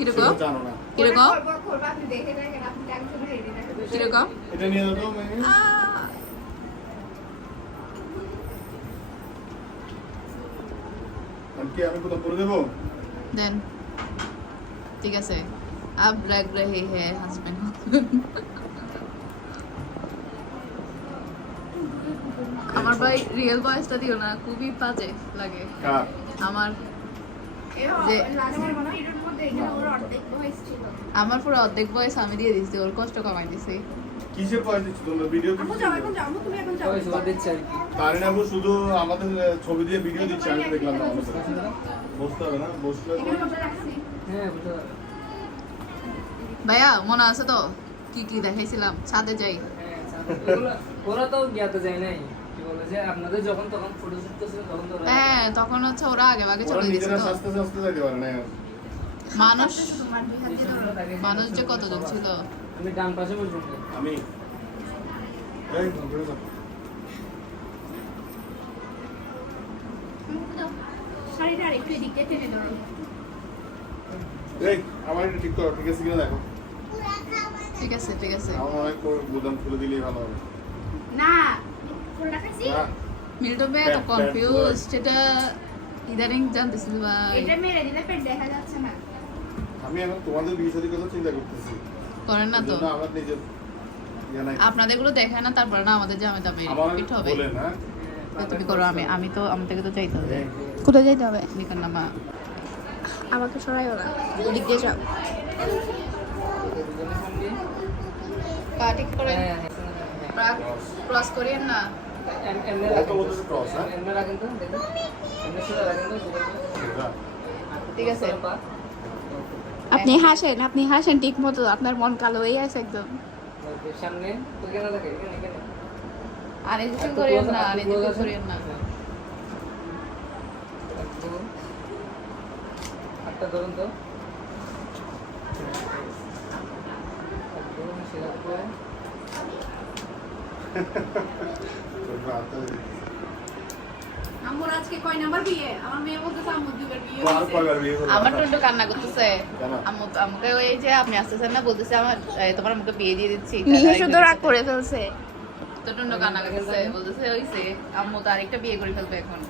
কীরকম? কীরকম। কীরকম? দেন। ঠিক আছে। আব লাগ রহে হ্যাঁ হাজবেন্ড আমার ভাই রিয়েল ভয়েসটা দিও না খুবই বাজে লাগে। আমার যে- আমার পুরো অর্ধেক বয়স আমি দিয়ে দিচ্ছি ওর কষ্ট কমাই দিছি। কিসে পয়সা দিচ্ছ তোমরা? ভিডিও আপু যাও, এখন যাও, তুমি এখন যাও। ওই সবাই আর কি। আপু শুধু আমাদের ছবি দিয়ে ভিডিও দিচ্ছে আমি দেখলাম না বসতে হবে না? বসলে এখানে বসে হ্যাঁ ভাইয়া মনে আছে তো? কি কি দেখাইছিলাম? ছাদে যাই। হ্যাঁ, ওরা তো জ্ঞাত যায় নাই। কি বলে যে আপনাদের যখন তখন ফটো শুট করছিল তখন তো হ্যাঁ তখন হচ্ছে ওরা আগে আগে চলে গেছে তো। মানুষ মানুষ যে কতজন ছিল? আমি ডান পাশে বসবো। আমি। এই ঘুরে যাও। মুখ দাও। শাড়িটা আরেকটু এদিক টেনে ধরো। এই আমার এটা ঠিক করো ঠিক আছে কিনা দেখো। ঠিক আছে ঠিক আছে। আমার অনেক গুদাম খুলে দিলেই ভালো হবে। না, এত কনফিউজ সেটা ইদানিং জানতেছিল ভাই। এটা মেরে দিলে পেট দেখা যাচ্ছে না। আমি এখন তোমাদের বিয়ে কথা চিন্তা করতেছি করেন না তো আমার নিজের ইয়ে আপনাদেরগুলো দেখে না তারপরে না আমাদের জামে দামে রিপিট হবে বলে না তো তুমি করো আমি আমি তো আমার থেকে তো চাইতে হবে হ্যাঁ। কোথায় যাইতে হবে নিকার নামা আমাকে সরাইও না ওদিক দিয়ে যাও পা ঠিক করে হ্যাঁ, হ্যাঁ, ক্রস করিয়েন না হ্যাঁ? ঠিক আছে। আপনি হাসেন আপনি হাসেন ঠিক মতো আপনার মন কালো হয়ে আছে একদম সামনে তো কেন দেখে এখানে এখানে আর না আর না। একটু। ধরুন তো আজকে কয় নাম্বার বিয়ে? আমার মেয়ে বলতেছে আম্মু দুবার বিয়ে আর কয়বার বিয়ে করব? আমার টুন্টু কান্না করতেছে। আম্মু আমাকে ওই যে আপনি আসতেছেন না বলতেছে আমার তোমার আমাকে বিয়ে দিয়ে দিচ্ছি। নিয়ে শুধু রাগ করে ফেলছে। তো টুন্টু কান্না করতেছে বলতেছে ওইছে আম্মু তো আরেকটা বিয়ে করে ফেলবে এখন।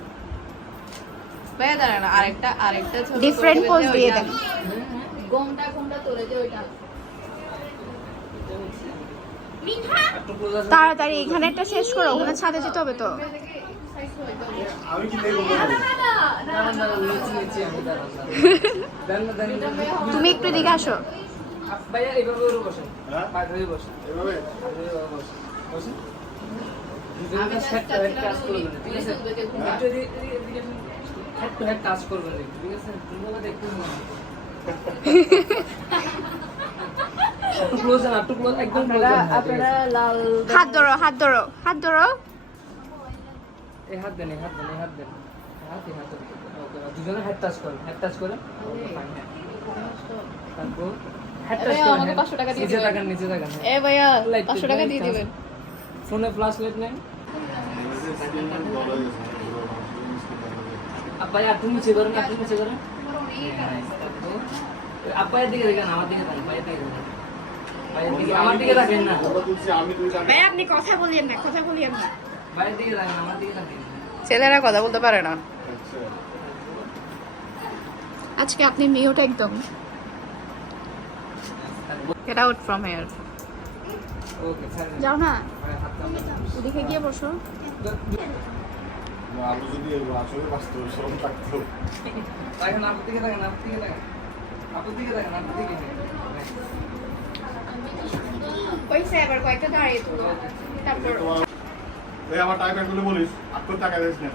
ভাইয়া দাঁড়ান আরেকটা আরেকটা ছবি Different করে pose দিবে, দিয়ে দেন। গোমটা গোমটা তোলে যে ওইটা। একটু close আসেন। তাড়াতাড়ি এখানে একটা শেষ করো ওখানে ছাদে যেতে হবে তো। তুমি একটু এদিকে আসো। হ্যাঁ? করবেন, ঠিক আছে? একদম হাত ধরো হাত ধরো হাত ধরো এই হাত দেন এই হাত দেন এই হাত দেন। হাত এই হাত ওকে দুজনে হেড টাচ করেন হেড টাচ করেন। তারপর হেড এ টাচ ভাইয়া, করেন আমাকে 500 টাকা দিয়ে নিচে দিবেন। তাকান নিচে তাকান এ ভাইয়া Light পাঁচশো দিন, টাকা light দিয়ে টাচ। দিবেন। ফোনে ফ্ল্যাশ লাইট নেন। আব্বাই আর তুমি করেন আপনি করেন। আব্বাইয়ের দিকে দেখেন আমার দিকে দেখেন আমার দিকে তাকান না। আমি আপনি কথা বলিয়েন না কথা বলিয়েন না। ছেলেরা কথা বলতে পারে না। আজকে আপনি মিউট একদম। গেট আউট ফ্রম হিয়ার যাও না। ওদিকে গিয়ে বসো। আলু যদি আসলে বাঁচতো সব থাকতো দেখেন আপুর দিকে দেখেন আপুর দিকে দেখেন আপুর দিকে দেখেন আপুর দিকে কইছে এবার কয়েকটা দাঁড়িয়ে তুলো তারপর এই আমার টাকা প্যান্টগুলো বলিস আর তোর টাকা দিস না।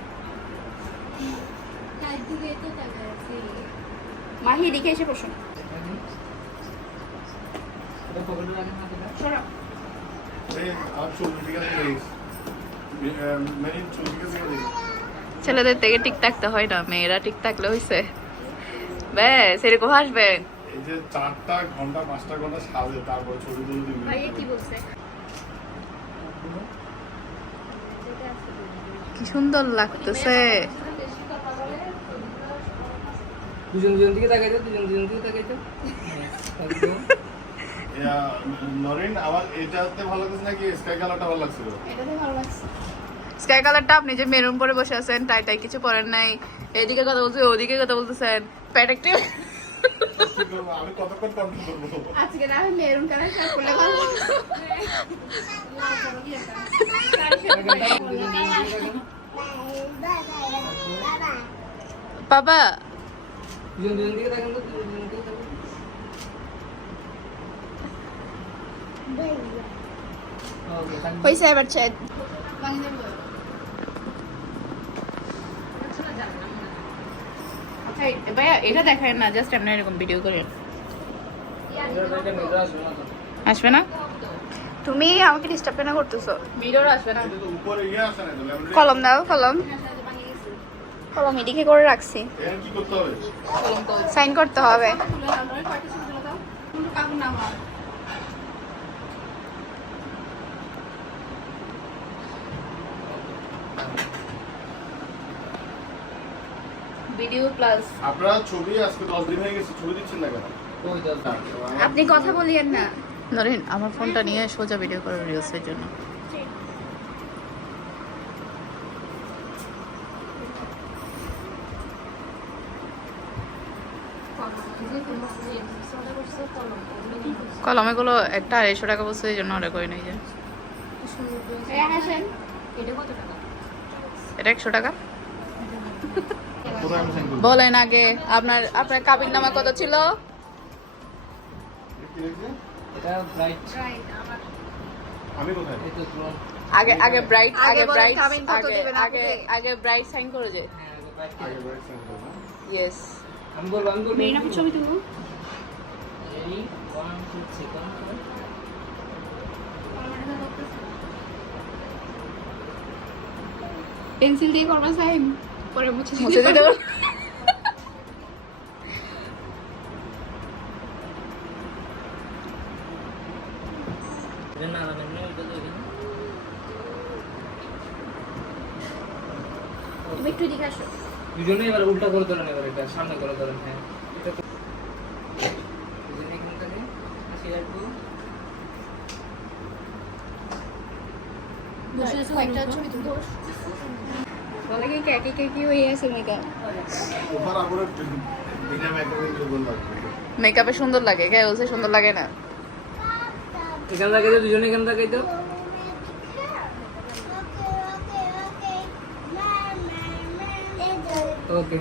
মাহি দিকে এসে বসো এটা পকেটে রাখেন হাতটা সরো এই আমার চুল ঠিক আছে দেখিস মেরি চুল ঠিক আছে দেখিস ছেলেদের থেকে ঠিক থাকতে হয় না মেয়েরা ঠিক থাকলে হয়েছে ব্যাস এরকম হাসবেন এই যে চারটা ঘণ্টা পাঁচটা ঘণ্টা সাজে তারপর ছবি তুলে দিবি। ভাইয়া কি বলছে? কি সুন্দর লাগতেছে। দুজন দুজন দিকে তাকাইতো দুজন দুজন দিকে তাকাইতো। হ্যাঁ, একদম। আমার এটাতে ভালো লাগছে নাকি স্কাই কালারটা ভালো লাগছিল? এটাতে ভালো লাগছে। স্কাই কালারটা আপনি যে মেরুন পরে বসে আছেন টাই টাই কিছু পরেন নাই। এদিকে কথা বলছেন ওদিকে কথা বলতেছেন। প্যাট একটু আমি কতক্ষণ কন্ট্রোল করব আজকে না মেরুন কালার শার্ট পরলে ভালো তাকান, তাকান, দুজন দুজন দিকে তাকান। বাবা দুজন দুজন দিকে তাকান তো, দুজন দুজন দিকে তাকান। Okay, থাকবে। হইছে এবার ছেদ আচ্ছা ভাইয়া এটা দেখায় না জাস্ট আপনি এরকম ভিডিও মেয়েটা আসবে না? না তুমি আমাকে ডিস্টার্ব কেন করতেছো? ভিডিওর আসবে না। ইয়ে না কলম দাও কলম। কলম এদিকে করে রাখছি। এর করতে হবে? কলম তো সাইন করতে হবে। ভিডিও প্লাস আপনারা ছবি আজকে দশ দিন হয়ে গেছে ছবি দিচ্ছেন না কেন। আপনি কথা বলিয়েন না। নরেন আমার ফোনটা নিয়ে সোজা ভিডিও করো রিলসের জন্য। কলম এগুলো একটা আড়াইশো টাকা বলছে এই জন্য অর্ডার করে নিয়ে যায় এটা একশো টাকা? বলেন আগে আপনার আপনার কাবির নামা কত ছিল। আগে আগে ব্রাইট আগে ব্রাইট আগে আগে আগে ব্রাইট সাইন করে যে ইয়েস আমি বলব আমি বলব। মেরিনা ছবি. পেন্সিল দিয়ে করবা সাইন পরে মুছে মুছে দিতে একটু আসো। দুজনে এবার উল্টা করে ধরেন এবার এটা সামনে করে ধরেন হ্যাঁ এটা তো- দুজনে এখানে থাকে হাসি রাখব কয়েকটা ছবি তুলো বলে কি ক্যাকি ক্যাকি হয়ে আছে মেকআপ সুন্দর লাগবে মেকআপে সুন্দর লাগে কে বলছে সুন্দর লাগে না এখান থেকে তো দুজনে এখান থেকে তো ওকে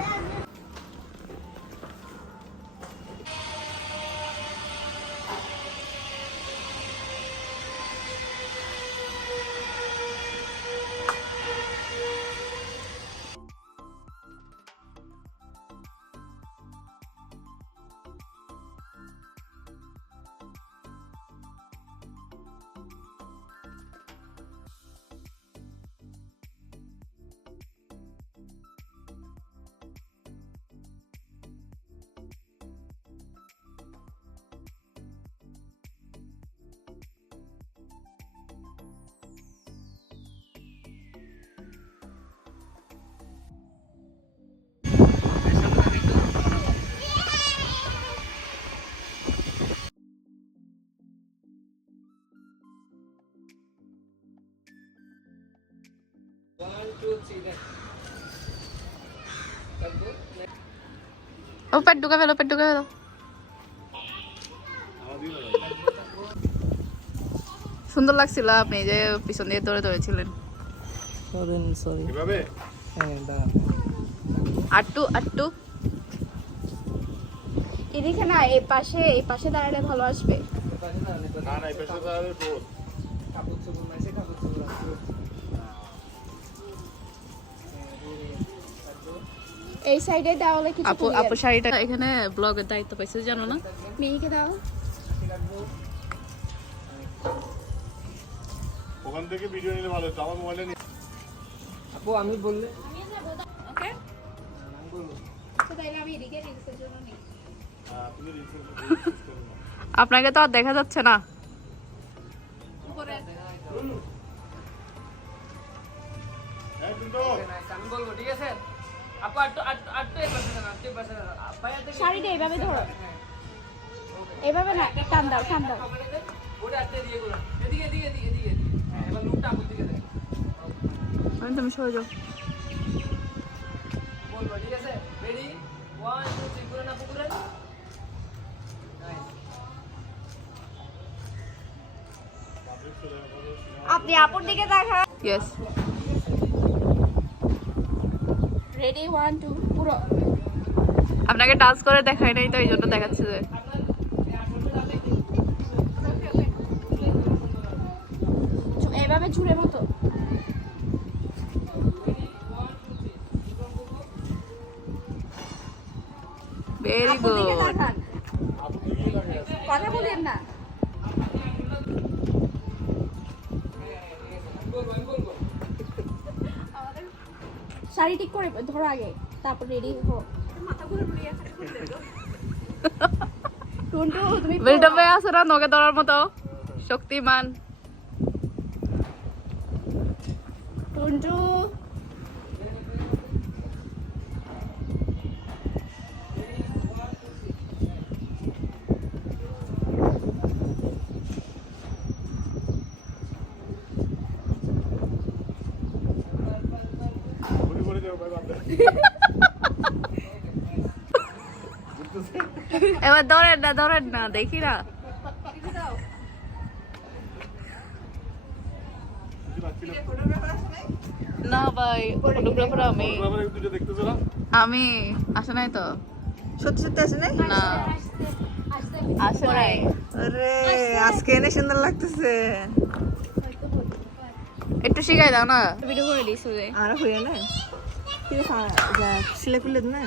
ও পেট ঢুকে ফেলো পেট ঢুকে ফেলো সুন্দর লাগছিল আপনি যে পিছন দিয়ে দৌড়ে দৌড়েছিলেন Sorry, sorry. এভাবে হ্যাঁ, দাঁড়ান। আটটু আটটু এদিকে না এই পাশে এই পাশে দাঁড়ালে ভালো আসবে। না না এই পেশা নাই, সে কাপড় চোপড় এই সাইডে দেওয়ালে কিছু আপু আপু শাড়িটা এখানে ব্লগের দায়িত্ব পাইছে জানো না? মেয়েকে দাও। ওখান থেকে ভিডিও নিলে ভালো হতো আমার মোবাইলে নিয়ে আপু আমি বললে ওকে তো তাইলে আমি এদিকে রিলসের জন্য নিই। হ্যাঁ, আপনাকে তো আর দেখা যাচ্ছে না। হ্যাঁ আমি বলব ঠিক আছে? আপু আটটু আটটু আটটু এই পাশে না আটটু এই পাশে না শাড়িটা এইভাবে ধরো এইভাবে না টান দাও টান দাও ওটা আটটু দিয়ে গুলো এদিকে এদিকে এদিকে এদিকে। হ্যাঁ এবার লুকটা আপুর দিকে দে আমি তুমি সরে যাও বলব ঠিক আছে রেডি ওয়ান টু থ্রি করে না পুকুরে আপনি আপুর দিকে তাকান ইয়েস রেডি ওয়ান টু পুরো আপনাকে টাচ করে দেখাই নাই তো এই জন্য দেখাচ্ছে যে। এইভাবে ঝুড়ে মতো। Very good. কথা বলেন না। শাড়ি ঠিক করে ধরো আগে তারপর রেডি হো টুনটু তুমি বিল্ডাপ না? নগে ধরার মতো? শক্তিমান। টুনটু ঘুরে ঘুরে যাও, ভাই, বাদ দে। বুঝতেছে? এবার ধরেন না ধরেন না দেখি না। না। না ভাই ফটোগ্রাফার আমি। আসে নাই তো। সত্যি সত্যি আসে নাই? না। আসে নাই। আরে আজকে এনে সুন্দর লাগতেছে। একটু শিখাই দাও না। ভিডিও করে দিস যে হইয়া না কি না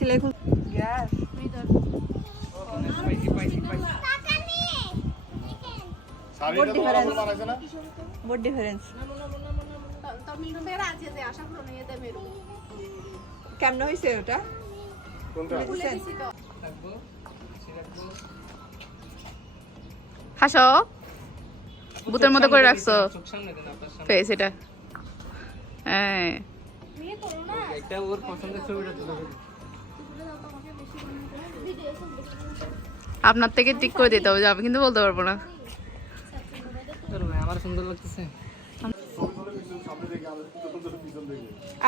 সিলাই করলে গ্যাস পাইছি পাইছি পাইছি শাড়িটা তোমার আপু বানাইছে না? বহুত ডিফারেন্স কেমন হয়েছে ওটা? হাসো। ভূতের মতো করে রাখছো। ফেস এটা। হ্যাঁ একটা ওর পছন্দের ছবিটা আপনার থেকে ঠিক করে দিতে হবে যে আমি কিন্তু বলতে পারব না। আমার সুন্দর লাগতেছে।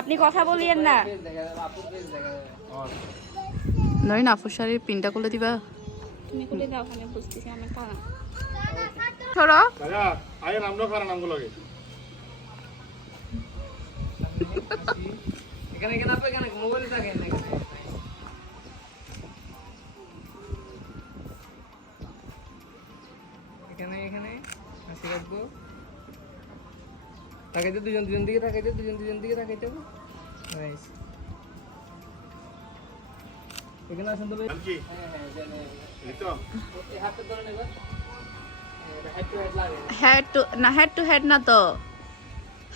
আপনি কথা বলিয়েন না। নয় না আপুর শাড়ির পিনটা খুলে দিবা। তুমি খুলে দাও ওখানে বুঝতেছি আমি কানা। ছড়ো ভাইয়া, আয়েন আমরাও খারাপ নামগুলো আগে। এখানে এখানে আপনি এখানে মোবাইলে থাকেন। হাসি রাখব তাকাইতে দুজন দুজন দিকে তাকাইতে দুজন দুজন দিকে তাকাইতে হবে। নাইস এখানে আসুন তো ভাই। হ্যাঁ হ্যাঁ এই তো? এই ধরে নেবেন। হেড টু হেড লাগে। হেড টু না হেড টু হেড না তো।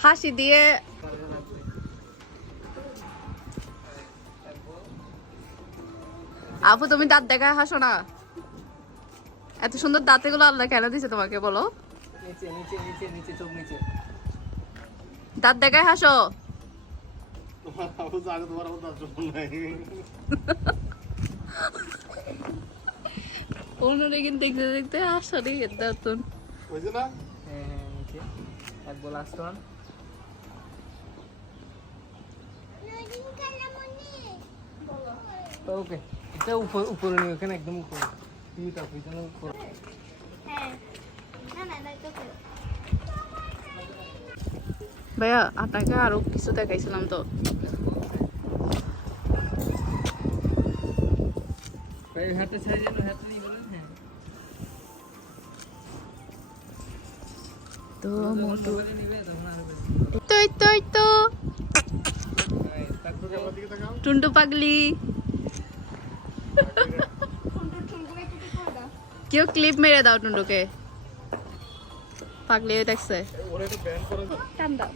হাসি দিয়ে। আপু তুমি দাঁত দেখা হাসো না। এত সুন্দর দাঁতেগুলো আল্লাহ কেন দিছে তোমাকে বলো। নিচে নিচে নিচে নিচে চোখ নিচে। দাঁত দেখায় হাসো। অন্যরা কিন্তু দেখতে দেখতে দাঁতুন না? হ্যাঁ হ্যাঁ লাস্ট ওয়ান ওকে এটা উপর উপরে নিয়ে ওখানে একদম উপরে। পিছনে উপরে। ভাইয়া আপনাকে আরও কিছু দেখাইছিলাম তো। হ্যাঁ। তো মোটু। টুন্টু পাগলি। কেউ ক্লিপ মেরে দাও টুন্টুকে। পাগলি দেখছে। টান দাও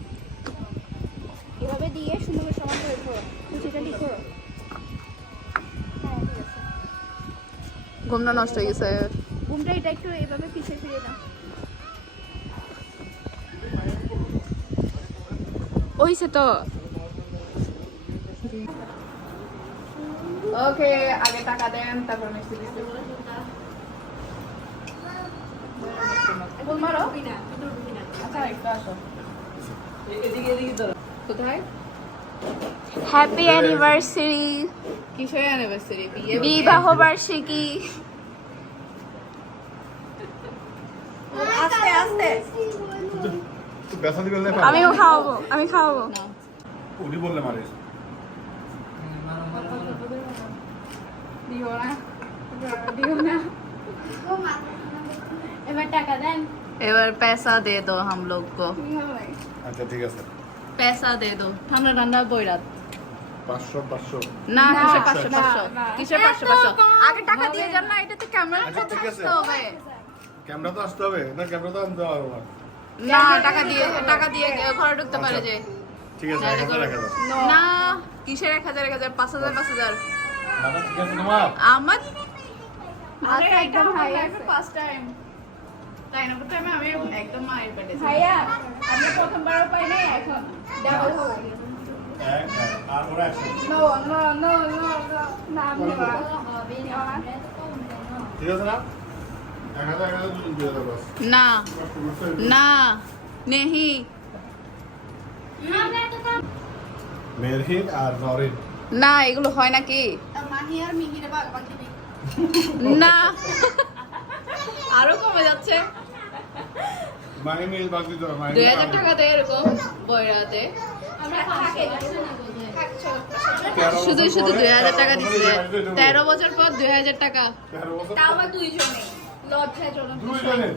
এভাবে দিয়ে সুন্দর সমান করে ধরো। কুচিটা ঠিক করো ঠিক আছে ঘুমটা নষ্ট হয়ে গেছে। ঘুমটা এটা একটু এভাবে পিছিয়ে ফিরিয়ে দাও ওইছে তো। ওকে আগে টাকা দেন তারপর মিষ্টি দিচ্ছি ফুল মারো? আচ্ছা একটু আসো। এদিকে এদিকে ধরো। কোথায়? হ্যাপি অ্যানিভার্সারি কিসের অ্যানিভার্সারি বিবাহ বার্ষিকী। আস্তে আমিও খাওয়াবো আমি খাওয়াবো। উনি বললে মারিস। মারো মারো মারো দিও না। দিও না। এবার টাকা দেন। এবার पैसा दे दो हम लोग को আচ্ছা ঠিক আছে पैसा दे दो ঠান্ডা ঠান্ডা বইরাত পাঁচশো পাঁচশো না না, কিসের পাঁচশো না, পাঁচশো না। কিসের পাঁচশো পাঁচশো আগে টাকা দিয়ে যান না এটাতে ক্যামেরা আচ্ছা, ঠিক আছে। হবে ক্যামেরা তো আসতে হবে না ক্যামেরা তো আনতে হবে না না টাকা দিয়ে টাকা দিয়ে ঘরে ঢুকতে পারে যে ঠিক আছে এক হাজার এক হাজার না কিসের এক হাজার এক হাজার পাঁচ হাজার পাঁচ হাজার দাদা ঠিক আছে তোমার আমার আচ্ছা, একদম হাই আছে। ফার্স্ট টাইম তাই না টাইমে আমি একদম মায়ের পেটে ভাইয়া আমরা প্রথমবারও পাই নাই এখন ডাবল হবে এক এক, আর ওরা নো নো। আমি। ঠিক আছে নেহি। মেরহিন আর নরিন। না এগুলো হয় নাকি? মাহি আর মিহিরে বাকি নেই না। আরও কমে যাচ্ছে। মাহি মিল বাদ দিতে হবে মাহি দুই হাজার টাকাতে এরকম বইরাতে শুধু শুধু দুই হাজার টাকা দিচ্ছে। তেরো বছর পর দুই হাজার টাকা। তেরো বছর তাও দুইজনে। লজ্জায় জন্য দুইজনে